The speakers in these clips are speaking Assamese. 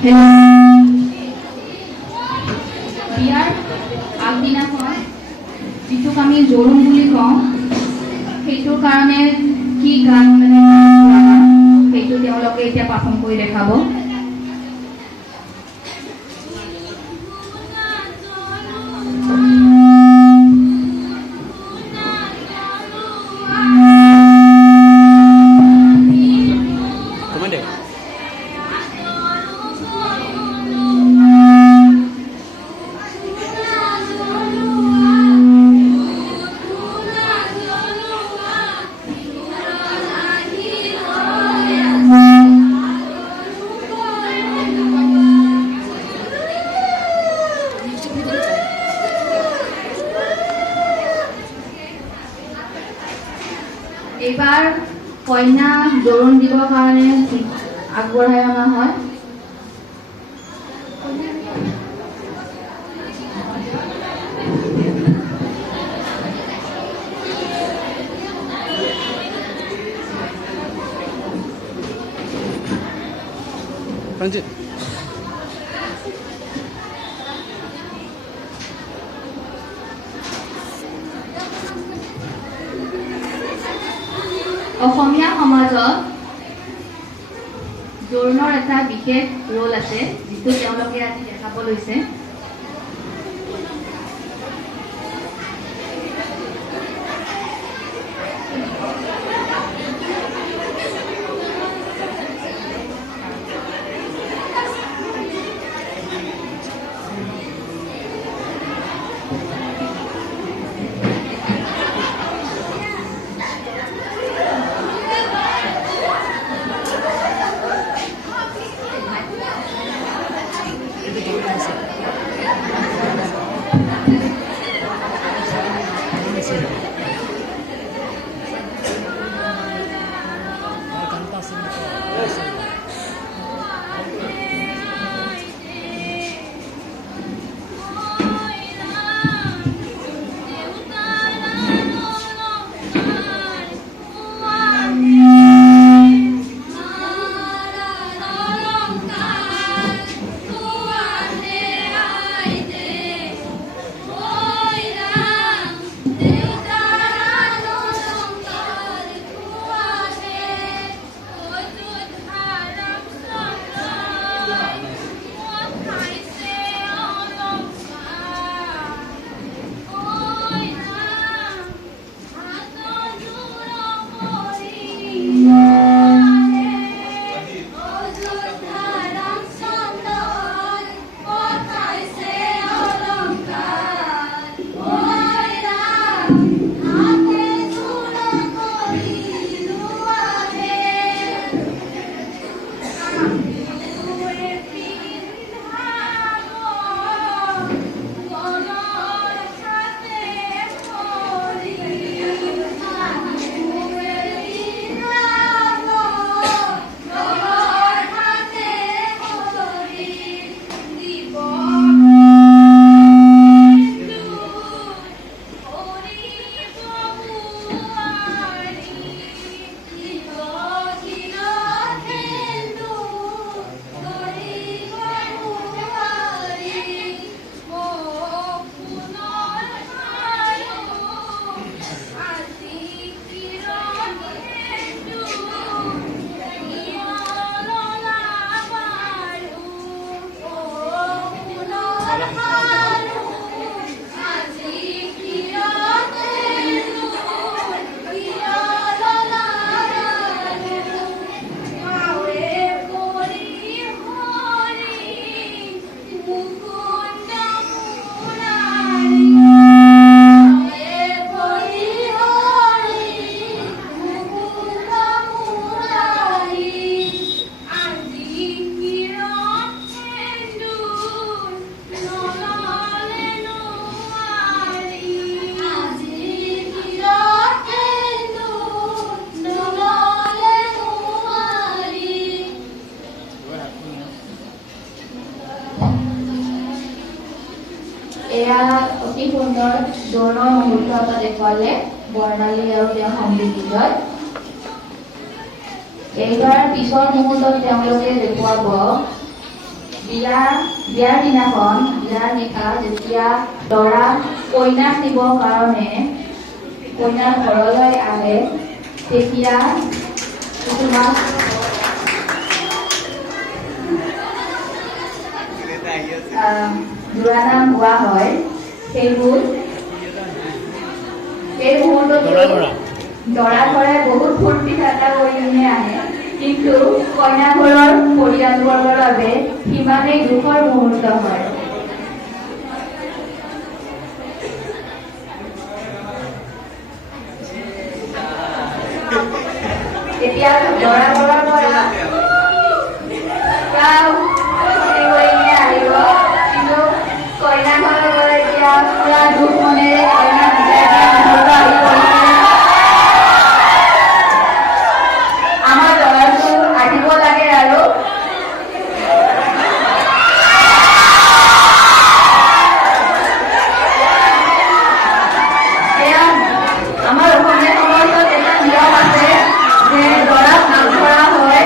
বিয়াৰ আগদিনাখন যিটোক আমি জোৰোণ বুলি কওঁ, সেইটোৰ কাৰণে কি গান মানে সেইটো তেওঁলোকে এতিয়া পাৰফৰ্ম কৰি দেখাব। এইবাৰ কইনা জোৰোণ দিবৰ কাৰণে আগবঢ়াই অনা হয়। Ranjit. অসমীয়া সমাজত জোৰোণৰ এটা বিশেষ ৰোল আছে, যিটো তেওঁলোকে আজি দেখাব লৈছে। এয়া অতি সুন্দৰ জোৰোণৰ মুহূৰ্ত এটা দেখুৱালে বৰ্ণালী আৰু তেওঁৰ সংগীত বিজয়। এইবাৰ পিছৰ মুহূৰ্তত তেওঁলোকে দেখুৱাব বিয়াৰ দিনাখন বিয়াৰ নিশা যেতিয়া দৰা কইনাক নিবৰ কাৰণে কইনাৰ ঘৰলৈ আহে তেতিয়া কিছুমান জোৰানাম গোৱা হয়। সেইবোৰ সেই মুহূৰ্তত দৰা ঘৰে বহুত ফূৰ্তি ফাৰ্তা কৰি কিনে আহে, কিন্তু কইনা ঘৰৰ পৰিয়ালবৰ্গৰ বাবে সিমানেই দুখৰ মুহূৰ্ত হয়। এতিয়া দৰা ঘৰৰ পৰা আহিব, কিন্তু কইনা ঘৰৰ পৰা এতিয়া পুৰা দুখ মনেৰে কইনা বিদায় দিয়া মুহূৰ্ত আহি পৰিছে। আমাৰ দৰাটো আহিব লাগে আৰু আমাৰ অসমীয়া সমাজত এটা নিয়ম আছে যে দৰাক নাম ধৰা হয়,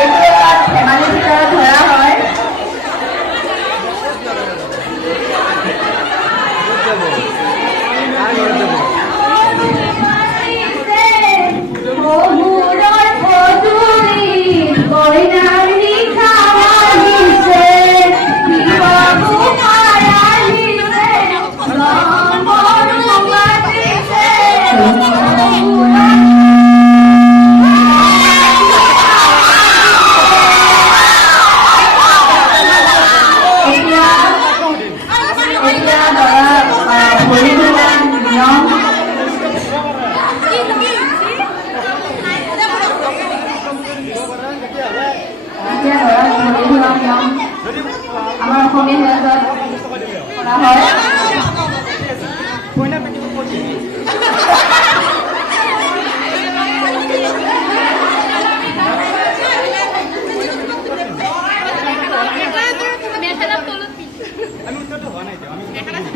এইটো এটা ধেমালিৰ ভিতৰত ধৰা হয়। আমাৰ অসমীয়া সমাজত কৰা হয়।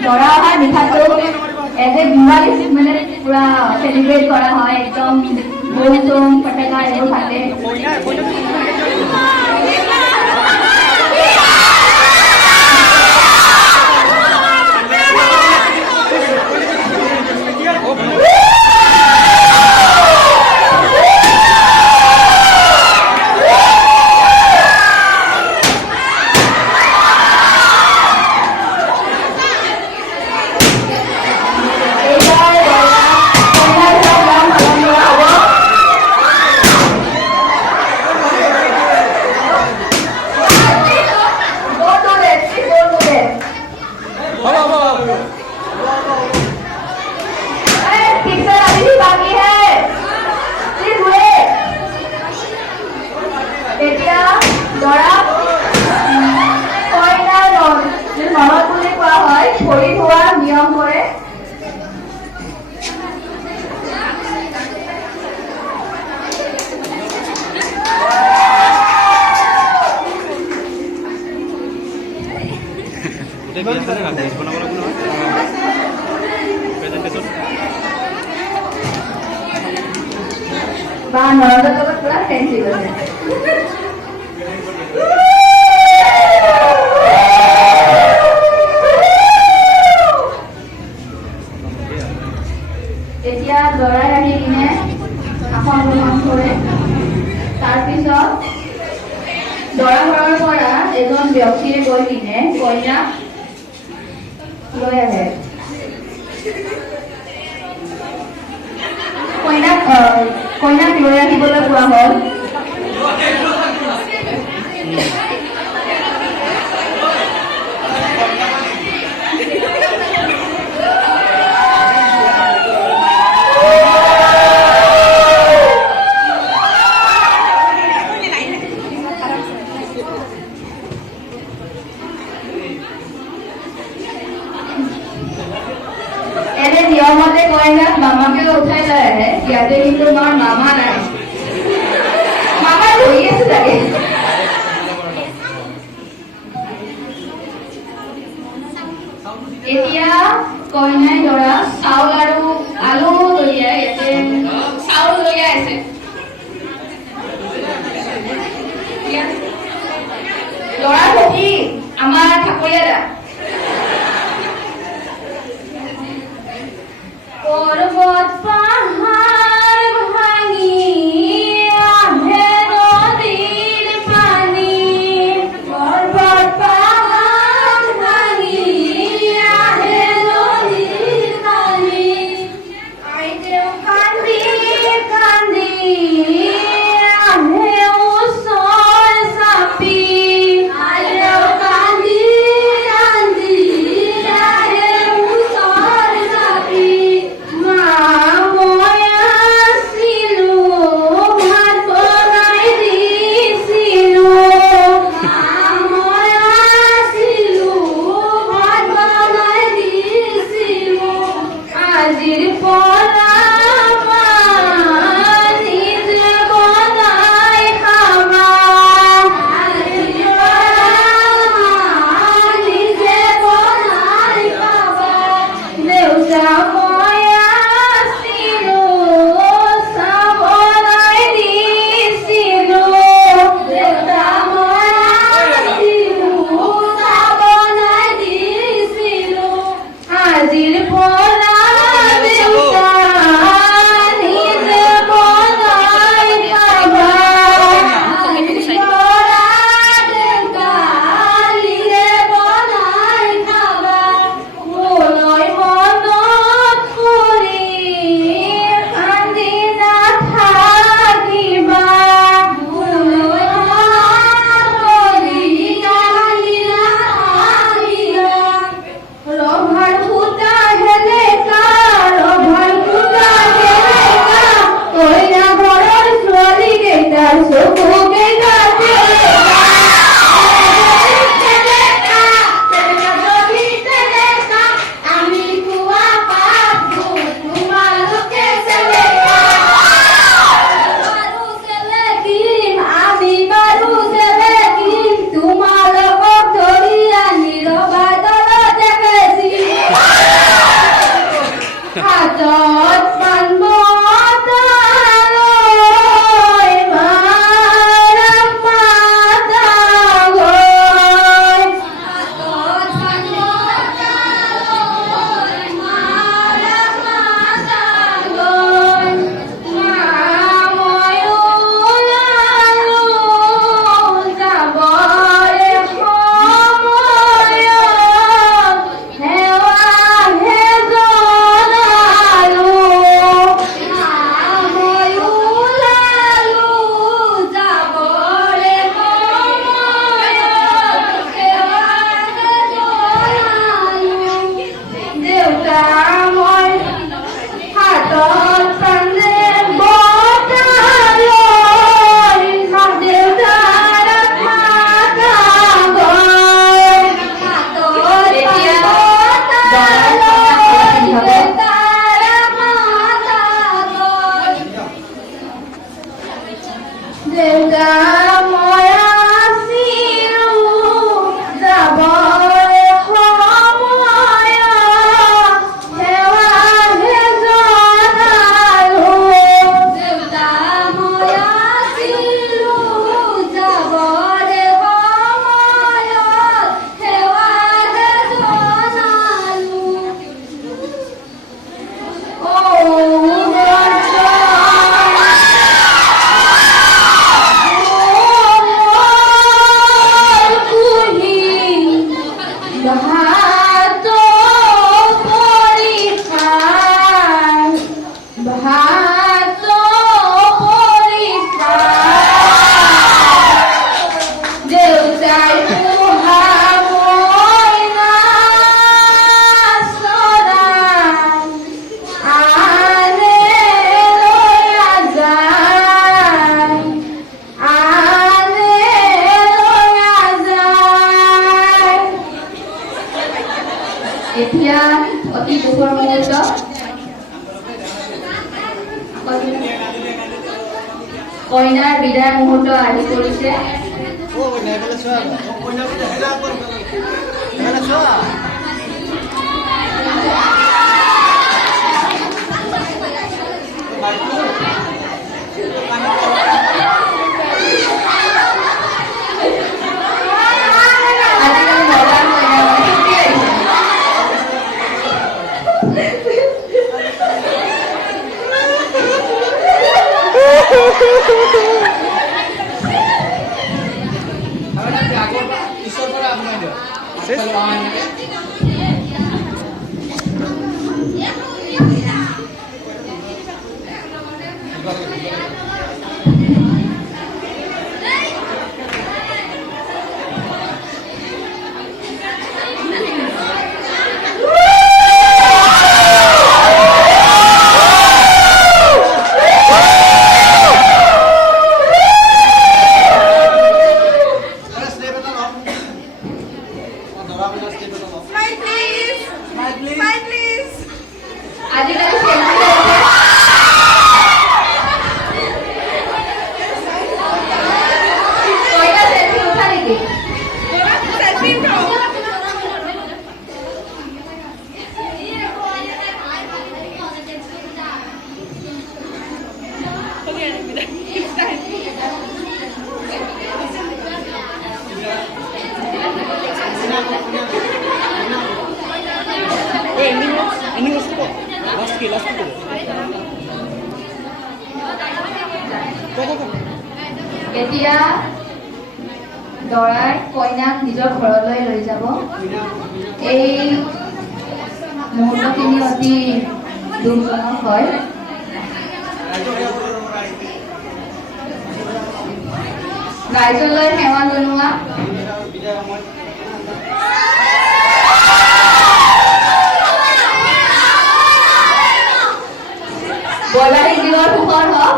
দৰা অহাৰ নিশাটো এজ এ দিৱালী মানে পুৰা চেলিব্ৰেট কৰা হয়, একদম বম চম ফটকা এইবোৰ ফাটে। বা নৰদৰ লগত পুৰা ফ্ৰেণ্ডশ্বিপ আছে। এতিয়া দৰাই আহি কিনে আসন গ্ৰহণ কৰে। তাৰপিছত দৰা ঘৰৰ পৰা এজন ব্যক্তিয়ে গৈ কিনে কইনাক লৈ আহে। কইনাক লৈ আহিবলৈ কোৱা হ'ল। এনে নিয়মতে কইনাক মামাকে উঠাই লৈ আহে, ইয়াতে কিন্তু মোৰ মামা নাই। মামা ধৰি আছে চাগে। এতিয়া কইনাই দৰা চাউল আৰু আলু দলিয়াই ইয়াতে চাউল দলিয়াই আছে। ল'ৰা ভেটি আমাৰ ঠাকুৰীয়া দা পৰ্বত পাহাৰ ভাঙি আহে নদীৰ পানী পৰ্বত পাহাৰ ভাঙি আহে নদীৰ পানী আইদেউ কান্দি কান্দি আহে ওচৰ চাপি আইদেউ কান্দি কান্দি আহে ওচৰ চাপি মা মই আছিলো ভাত বনাই দিছিলো মা মই আছিলো ভাত বনাই দিছিলো আজিৰ পৰা মা নিজে বনাই খাবা আজিৰ পৰা মা নিজে বনাই খাবা দেউতা মই আছিলো চাহ বনাই দিছিলো দেউতা মই আছিলো চাহ বনাই দিছিলো আজিৰ পৰা দেউতা নিজে বনাই খাবা আজিৰ পৰা দেউতা নিজে বনাই খাবা মোলৈ মনত কৰি কান্দি নাথাকিবা মোলৈ মনত কৰি কান্দি নাথাকিবা ৰভাৰ সূতা হেলেকা ৰভাৰ সূতা হেলেকা কইনা ঘৰৰ ছোৱালী কেইটাৰ চকু কেইটা আমি খোৱা পাতবোৰ তোমালোকে চেলেকা বাৰু চেলেকিম আমি বাৰু চেলেকিম তোমালোকক ধৰি আনি ৰবা তলতে বেচিম হাতত পাণ বঁটা লৈ মাৰা মাতা গৈ হাতত পাণ বঁটা লৈ মাৰা মাতা গৈ মা মই ওলালো যাবৰে সময়ত সেৱাহে জনালো মা মই ওলালো যাবৰে সময়ত সেৱাহে জনালো দেউতা মই হাতত পানে বঁটা লৈ দেউতাৰ মাতা গৈ হাতত পানে বঁটা লৈ দেউতাৰ মাতা গৈ দেউতা মই আছিলো যাবৰে সময়ত সেৱাহে জনালো দেউতা মই আছিলো যাবৰে সময়ত সেৱাহে জনালো দেউতাই পোহা মইনা চৰাই আনে লৈ যায় আনে লৈ যায় এতিয়া অতি দুখৰ মুহূৰ্ত কইনাৰ বিদায় মুহূৰ্ত আহি পৰিছে Smile please. Smile please. আজিকালি selfie লৈছে। কইনা selfie উঠা নেকি? Selfie উঠাও। ending last ko. Last ko. Go. এতিয়া দৰাই কইনাক নিজৰ ঘৰলৈ লৈ যাব। এই মুহূৰ্তখিনি অতি দুখজনক হয়। ৰাইজলৈ সেৱা জনোৱা। বৈবাহিক জীৱন সুখৰ হওক।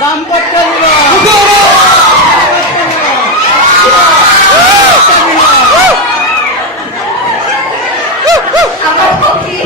দাম্পত্য আমাৰ সখী